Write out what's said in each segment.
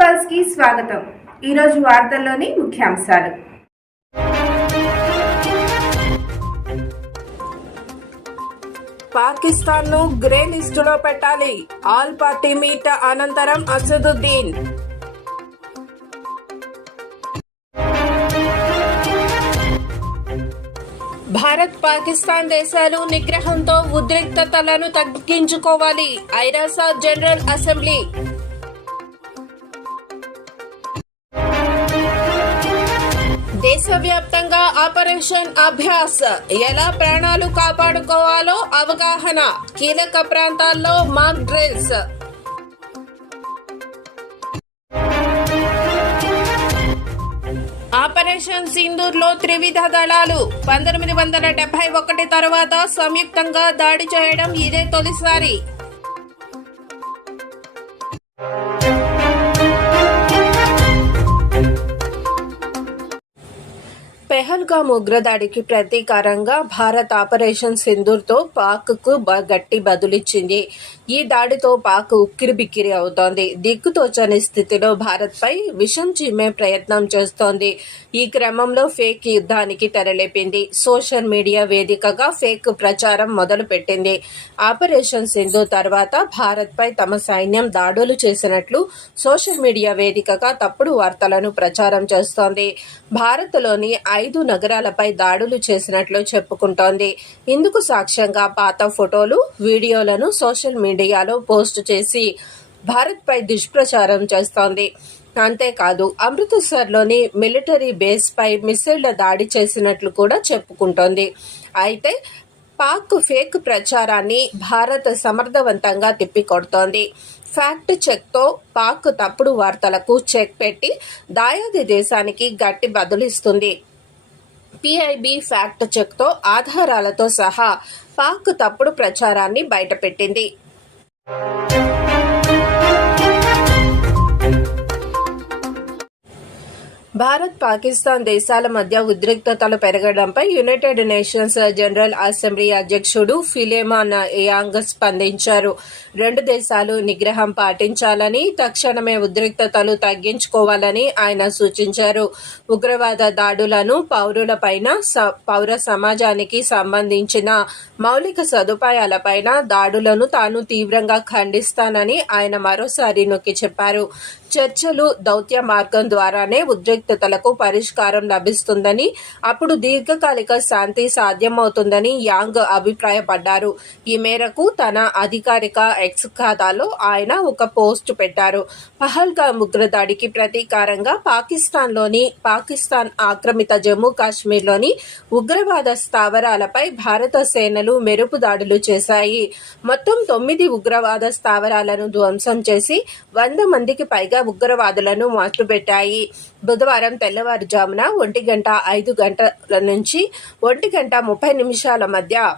పల్స్కి స్వాగతం. ఈరోజు వార్తల్లోని ముఖ్యాంశాలు. పాకిస్తాన్ను గ్రే లిస్టులో పెట్టాలి. ఆల్ పార్టీ మీట్ అనంతరం అసదుద్దీన్. భారత్ పాకిస్తాన్ దేశాలు నిగ్రహంతో ఉద్రిక్తతలను తగ్గించుకోవాలి. ఐరాసా జనరల్ అసెంబ్లీ. దేశవ్యాప్తంగా ఆపరేషన్ అభ్యాస్ ఎలా ప్రాణాలు కాపాడుకోవాలో అవగాహన కీలక ప్రాంతాల్లో మాక్ డ్రిల్స్. ఆపరేషన్ సింధూర్లో త్రివిధ దళాలు పంతొమ్మిది వందల డెబ్బై ఒకటి తర్వాత సంయుక్తంగా దాడి చేయడం ఇదే తొలిసారి. పెహల్గామ్ ఉగ్రదాడికి ప్రతీకారంగా భారత్ ఆపరేషన్ సింధూర్తో పాక్కు గట్టి బదులిచ్చింది. ఈ దాడితో పాక్ ఉక్కిరిబిక్కిరి అవుతోంది. దిక్కుతోచని స్థితిలో భారత్పై విషం చిమ్మే ప్రయత్నం చేస్తోంది. ఈ క్రమంలో ఫేక్ యుద్ధానికి తెరలేపింది. సోషల్ మీడియా వేదికగా ఫేక్ ప్రచారం మొదలుపెట్టింది. ఆపరేషన్ సింధు తర్వాత భారత్పై తమ సైన్యం దాడులు చేసినట్లు సోషల్ మీడియా వేదికగా తప్పుడు వార్తలను ప్రచారం చేస్తోంది. భారత్లోని ఐదు నగరాలపై దాడులు చేసినట్లు చెప్పుకుంటోంది. ఇందుకు సాక్ష్యంగా పాత ఫోటోలు వీడియోలను సోషల్ మీడియా మీడియాలో పోస్టు చేసి భారత్పై దుష్ప్రచారం చేస్తోంది. అంతేకాదు అమృత్సర్లోని మిలిటరీ బేస్పై మిసైళ్ళ దాడి చేసినట్లు కూడా చెప్పుకుంటోంది. అయితే పాక్ ఫేక్ ప్రచారాన్ని భారత్ సమర్థవంతంగా తిప్పికొడుతోంది. ఫ్యాక్ట్ చెక్తో పాక్ తప్పుడు వార్తలకు చెక్ పెట్టి దాయాది దేశానికి గట్టి బదులిస్తుంది. పిఐబి ఫ్యాక్ట్ చెక్తో ఆధారాలతో సహా పాక్ తప్పుడు ప్రచారాన్ని బయటపెట్టింది. thank you. భారత్ పాకిస్తాన్ దేశాల మధ్య ఉద్రిక్తతలు పెరగడంపై యునైటెడ్ నేషన్స్ జనరల్ అసెంబ్లీ అధ్యక్షుడు ఫిలేమాన్ యాంగ్ స్పందించారు. రెండు దేశాలు నిగ్రహం పాటించాలని తక్షణమే ఉద్రిక్తతలు తగ్గించుకోవాలని ఆయన సూచించారు. ఉగ్రవాద దాడులను పౌరులపైన స- పౌర సమాజానికి సంబంధించిన మౌలిక సదుపాయాలపైన దాడులను తాను తీవ్రంగా ఖండిస్తానని ఆయన మరోసారి నొక్కి చెప్పారు. చర్చలు దౌత్య మార్గం ద్వారానే ఉద్రిక్తతలకు పరిష్కారం లభిస్తుందని అప్పుడు దీర్ఘకాలిక శాంతి సాధ్యమవుతుందని యాంగ్ అభిప్రాయపడ్డారు. ఈ మేరకు తన అధికారిక ఎక్స్ ఖాతాలో ఆయన ఒక పోస్ట్ పెట్టారు. పహల్గామ్ ఉగ్రదాడికి ప్రతీకారంగా పాకిస్తాన్లోని పాకిస్తాన్ ఆక్రమిత జమ్మూ కాశ్మీర్లోని ఉగ్రవాద స్థావరాలపై భారత సేనలు మెరుపు దాడులు చేశాయి. మొత్తం తొమ్మిది ఉగ్రవాద స్థావరాలను ధ్వంసం చేసి వంద మందికి పైగా ఉగ్రవాదులను మార్చుపెట్టాయి బుధవారం తెల్లవారుజామున ఒంటి గంట ఐదు గంటల నుంచి ఒంటి గంట ముప్పై నిమిషాల మధ్య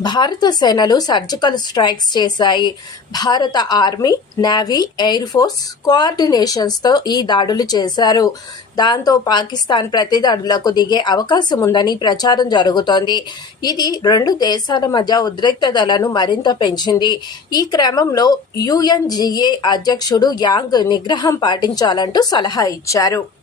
భారత సేనలు సర్జికల్ స్ట్రైక్స్ చేశాయి. భారత ఆర్మీ నేవీ ఎయిర్ ఫోర్స్ కోఆర్డినేషన్స్తో ఈ దాడులు చేశారు. దాంతో పాకిస్తాన్ ప్రతిదాడులకు దిగే అవకాశం ఉందని ప్రచారం జరుగుతోంది. ఇది రెండు దేశాల మధ్య ఉద్రిక్తతలను మరింత పెంచింది. ఈ క్రమంలో యుఎన్జిఏ అధ్యక్షుడు యాంగ్ నిగ్రహం పాటించాలంటూ సలహా ఇచ్చారు.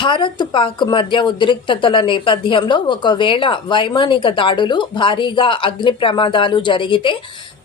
భారత్ పాక్ మధ్య ఉద్రిక్తతల నేపథ్యంలో ఒకవేళ వైమానిక దాడులు భారీగా అగ్ని ప్రమాదాలు జరిగితే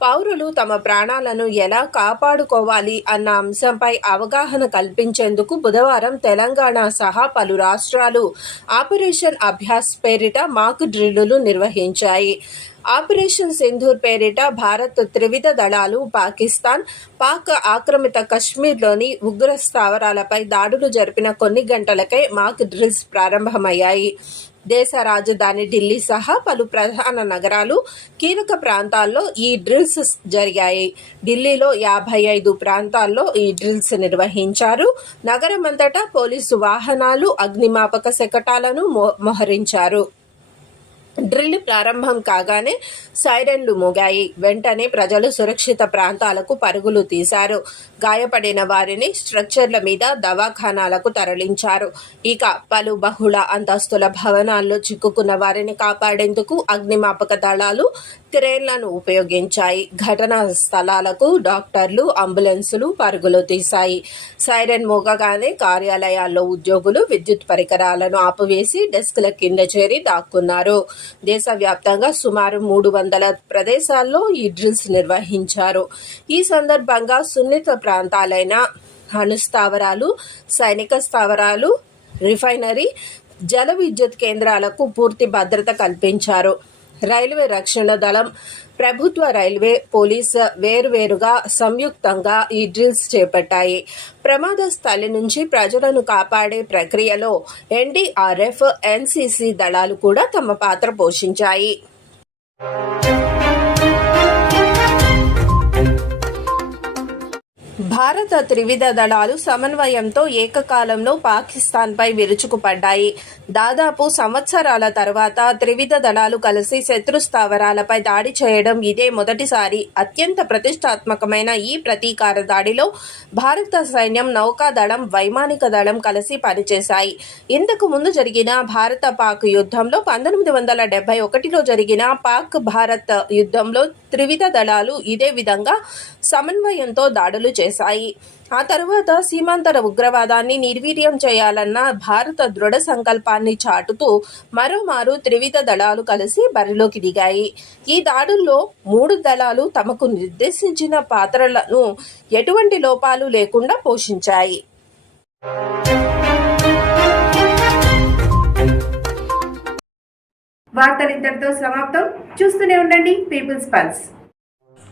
పౌరులు తమ ప్రాణాలను ఎలా కాపాడుకోవాలి అన్న అంశంపై అవగాహన కల్పించేందుకు బుధవారం తెలంగాణ సహా పలు రాష్ట్రాలు ఆపరేషన్ అభ్యాస్ పేరిట మాక్ డ్రిల్లులు నిర్వహించాయి. ఆపరేషన్ సింధూర్ పేరిట భారత్ త్రివిధ దళాలు పాకిస్తాన్ పాక్ ఆక్రమిత కశ్మీర్లోని ఉగ్ర స్థావరాలపై దాడులు జరిపిన కొన్ని గంటలకే మాక్ డ్రిల్స్ ప్రారంభమయ్యాయి. దేశ రాజధాని ఢిల్లీ సహా పలు ప్రధాన నగరాలు కీలక ప్రాంతాల్లో ఈ డ్రిల్స్ జరిగాయి. ఢిల్లీలో యాభై ఐదు ప్రాంతాల్లో ఈ డ్రిల్స్ నిర్వహించారు. నగరమంతటా పోలీసు వాహనాలు అగ్నిమాపక శకటాలను మోహరించారు. డ్రిల్ ప్రారంభం కాగానే సైరన్లు మోగాయి. వెంటనే ప్రజలు సురక్షిత ప్రాంతాలకు పరుగులు తీశారు. గాయపడిన వారిని స్ట్రక్చర్ల మీద దవాఖానాలకు తరలించారు. ఇక పలు బహుళ అంతస్తుల భవనాల్లో చిక్కుకున్న వారిని కాపాడేందుకు అగ్నిమాపక దళాలు క్రేన్లను ఉపయోగించాయి. ఘటనా స్థలాలకు డాక్టర్లు అంబులెన్సులు పరుగులు తీశాయి. సైరన్ మోగగానే కార్యాలయాల్లో ఉద్యోగులు విద్యుత్ పరికరాలను ఆపివేసి డెస్క్ల కింద చేరి దాక్కున్నారు. దేశవ్యాప్తంగా సుమారు మూడు వందల ప్రదేశాల్లో ఈ డ్రిల్స్ నిర్వహించారు. ఈ సందర్భంగా సున్నిత ప్రాంతాలైన అణుస్థావరాలు సైనిక స్థావరాలు రిఫైనరీ జల విద్యుత్ కేంద్రాలకు పూర్తి భద్రత కల్పించారు. రైల్వే రక్షణ దళం ప్రభుత్వ రైల్వే పోలీస్ వేరువేరుగా సంయుక్తంగా ఈ డ్రిల్స్ చేపట్టాయి. ప్రమాద స్థలి నుంచి ప్రజలను కాపాడే ప్రక్రియలో ఎన్డీఆర్ఎఫ్ ఎన్సీసీ దళాలు కూడా తమ పాత్ర పోషించాయి. భారత త్రివిధ దళాలు సమన్వయంతో ఏకకాలంలో పాకిస్తాన్పై విరుచుకుపడ్డాయి. దాదాపు సంవత్సరాల తర్వాత త్రివిధ దళాలు కలిసి శత్రు స్థావరాలపై దాడి చేయడం ఇదే మొదటిసారి. అత్యంత ప్రతిష్టాత్మకమైన ఈ ప్రతీకార దాడిలో భారత సైన్యం నౌకాదళం వైమానిక దళం కలిసి పనిచేశాయి. ఇంతకు ముందు జరిగిన భారత పాక్ యుద్ధంలో పంతొమ్మిది వందల డెబ్బై ఒకటిలో జరిగిన పాక్ భారత్ యుద్ధంలో త్రివిధ దళాలు ఇదే విధంగా సమన్వయంతో దాడులు చేశాయి. ఆ తర్వాత సీమాంతర ఉగ్రవాదాన్ని నిర్వీర్యం చేయాలన్న భారత దృఢ సంకల్పాన్ని చాటుతూ మరోమారు త్రివిధ దళాలు కలిసి బరిలోకి దిగాయి. ఈ దాడుల్లో మూడు దళాలు తమకు నిర్దేశించిన పాత్రలను ఎటువంటి లోపాలు లేకుండా పోషించాయి. వార్తలు ఇంతటితో సమాప్తం. చూస్తూనే ఉండండి. People's pulse.